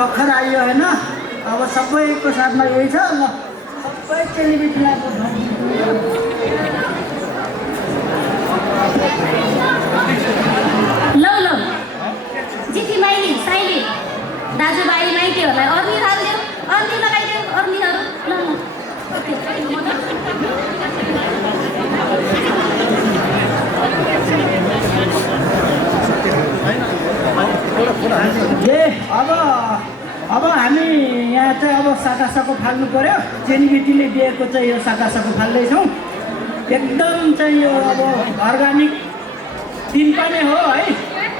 भर्खर आयो हैन अब सबैको साथमा यही छ ल सबै चेलीबेटीलाई ल जिठी माइली साइली दाजुभाइ माइतीहरूलाई अर्नी हाल्दियो अर्नी लगाइदियो अर्नीहरू ल अब हामी यहाँ चाहिँ अब साकासाको फाल्नु पर्यो चेलीबेटीले दिएको चाहिँ यो साकासाको फाल्दैछौँ एकदम चाहिँ यो अब अर्गानिक तिनपाने हो है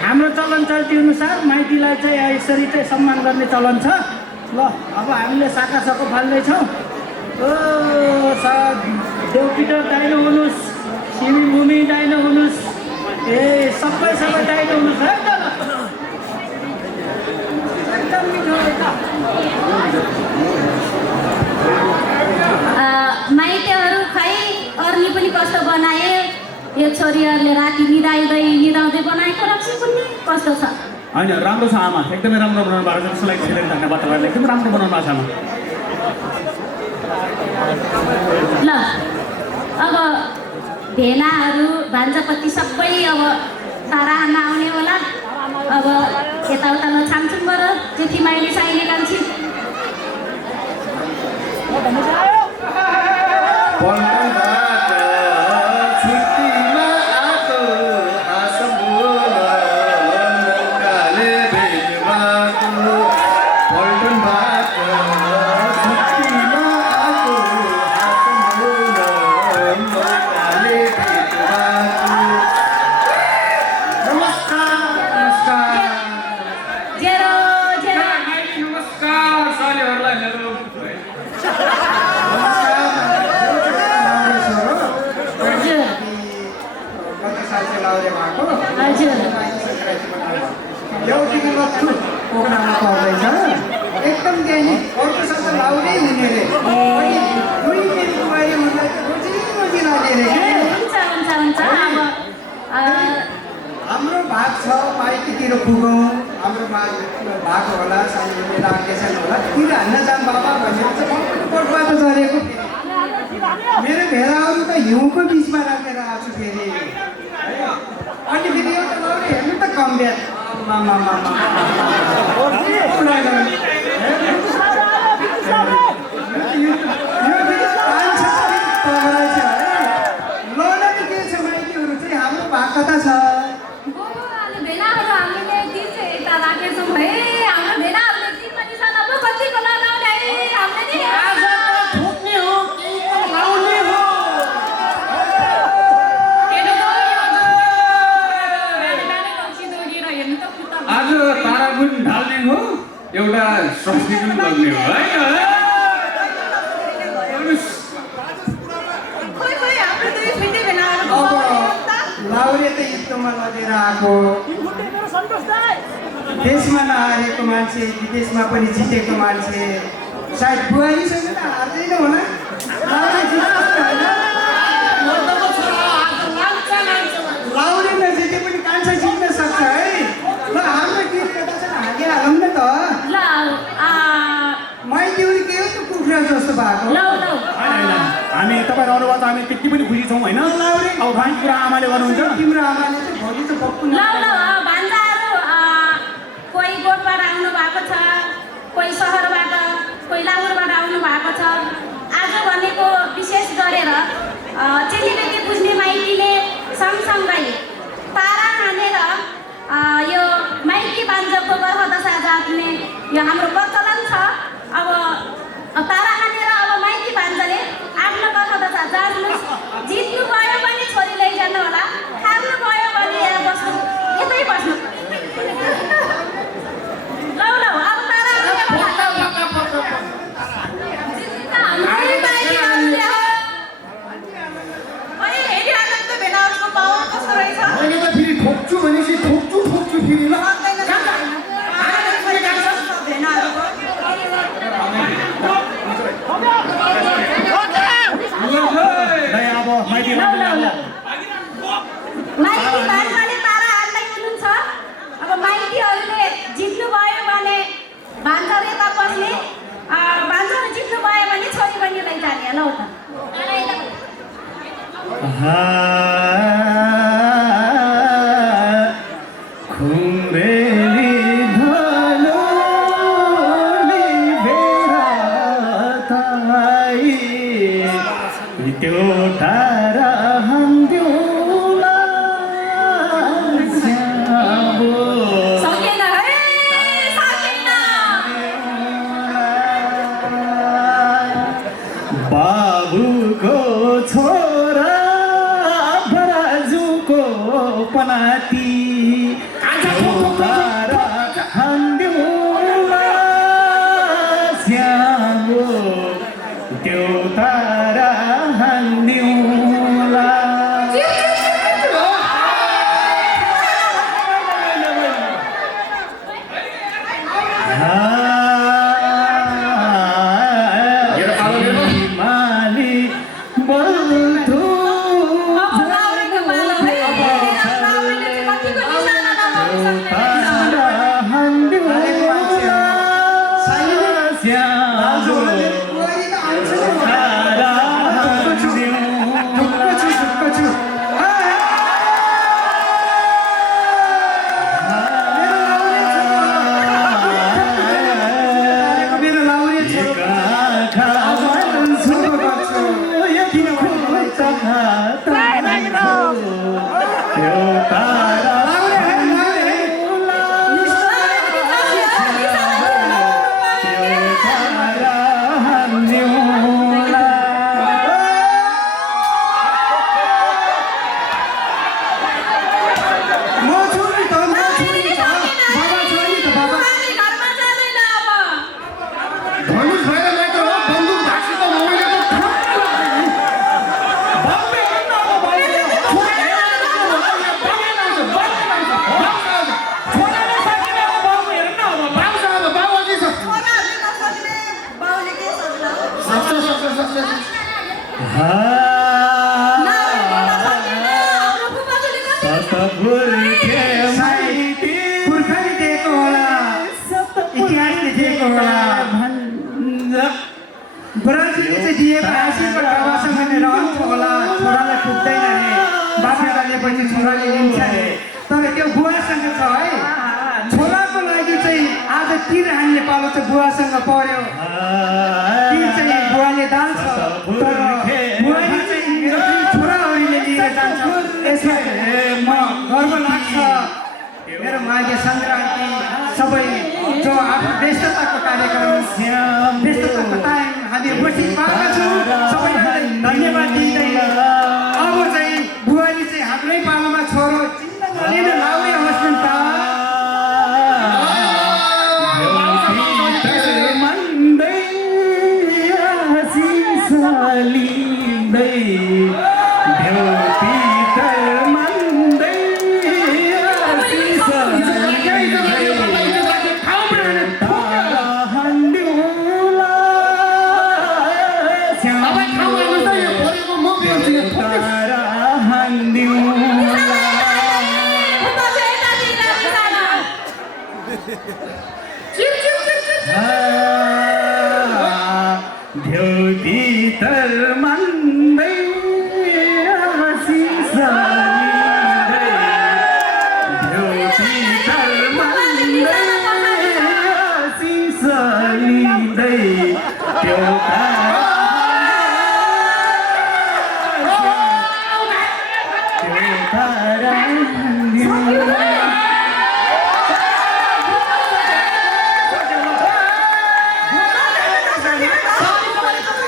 हाम्रो चलन चल्ती अनुसार माइतीलाई चाहिँ यसरी चाहिँ सम्मान गर्ने चलन छ ल अब हामीले साकासाको फाल्दैछौँ ओ देउपिटर दाइनो हुनुहोस् सिमी भूमि दाइनो हुनुहोस् ए सबै दाइनो हुनुहोस् है त माइतीहरू खै अर्नी पनि कस्तो बनाए यो छोरीहरूले राति निदाउँदै बनाएको रक्सी पनि कस्तो छ होइन राम्रो छ आमा एकदमै राम्रो बनाउनु भएको छ त्यसलाई धेरै धन्यवाद तपाईँहरूले एकदम राम्रो बनाउनु भएको छ आमा ल अब भेनाहरू भान्जापत्ती सबै अब तारा हान्न आउने होला अब यताउता नछाम्छौँ बर जेठी माइली साइली कान्छी एकदम ज्ञानी अर्कोसँग लाउनै हुने रे हाम्रो भाग छ माइतीतिर पुगौँ हाम्रो भाग होला सानो लागेछन् होला तिर हान्न जानु बाबा भनेर चाहिँ कोटबाट झरेको मेरो भेडाहरू त हिउँको बिचमा राखेर आएको छु फेरि अनि फेरि एउटा लाउने हेर्नु त कम ब्याज कता छ भेनाहरू हामीले दिन चाहिँ यता राखेछौँ है हाम्रो भेनाहरूले दिन पनि छ अब कतिको लगाउने है हामीले नि ठोक्ने हो कि लाउने हो आज तारा पनि ढाल्ने हो एउटा सब्जी पनि बग्ने हो है लाउरे त युद्धमा लगेर आएको देशमा नहारेको मान्छे विदेशमा पनि जितेको मान्छे सायद बुहारीसँग त हार्दैन होला लाउरे नजिते पनि कान्छा जित्न सक्छ है ल हाम्रो टिम कता छ हालिहालौँ न त माइतीहरू के हो त कुखुरा जस्तो भएको हामी तपाईँहरू अरूबाट हामी त्यति पनि खुसी छौँ होइन लाउरे अब भाइ कुरा आमाले गर्नुहुन्छ तिम्रो आमाले चाहिँ भोलि त बप्पु भान्जाहरू कोही गोठबाट आउनु भएको छ कोही सहरबाट कोही लाहुरबाट आउनु भएको छ आज भनेको विशेष गरेर चेलीबेटी बुझ्ने माइतीले सँगसँगै तारा हानेर यो माइती बान्जोको गर्भदशा जात्ने यो हाम्रो प्रचलन छ अब तारा हानेर अब माइती बान्जाले आफ्नो गर्भदशा जाँच्नुहोस् जित्नु भयो भने छोरी लैजानु होला खानु भयो भने यहाँ बस्नु यतै बस्नु लौ लौ अब तारा मैले त फेरि ठोक्छु भनेपछि ठोक्छु फेरि ल अब माइती बान्जाले माइती बान्जाले तारा हान्दै हुनुहुन्छ अब माइतीहरूले जित्नु भयो भने भान्जा यता बस्ने भान्जाले जित्नु भयो भने छोरी पनि लैजाने लौ त खुम्बेली धलोली भेराताई त्यो तारा हान्दिउला स्याबो सकेन है सकेन बाबुको छोरा बराजुको पनाती तारा हान्दिउला स्याबो त्यो तारा हान्दिउला माली बल्थु लाउरेको माला है लाउरेले चाहिँ कतिको निशाना लगाउन सक्दैन पुर्खाले दिएको होला इतिहासले दिएको होला ब्राजिलले चाहिँ दिएको आशीर्वाद बाबासँग रहन्छ होला छोरालाई पुग्दैन अरे बाबाले पछि छोराले लिन्छ अरे तर त्यो बुवासँग छ है चाहिँ बुवासँग पर्यो ती चाहिँ बुवाले दान्छ तर बुवाले चाहिँ मेरो दुई छोराहरूले लिएर जान्छ यसमा म गर्व लाग्छ मेरो माघे सङ्क्रान्ति सबै जो आफ्नो व्यस्तताको कार्यक्रम व्यस्तताको टाइम हामी बसी पाएका छौँ सबैलाई धन्यवाद दिँदै अब चाहिँ बुवाले चाहिँ हाम्रै पालोमा छोरो चिन्दैन लाउने होस् न त Thank you.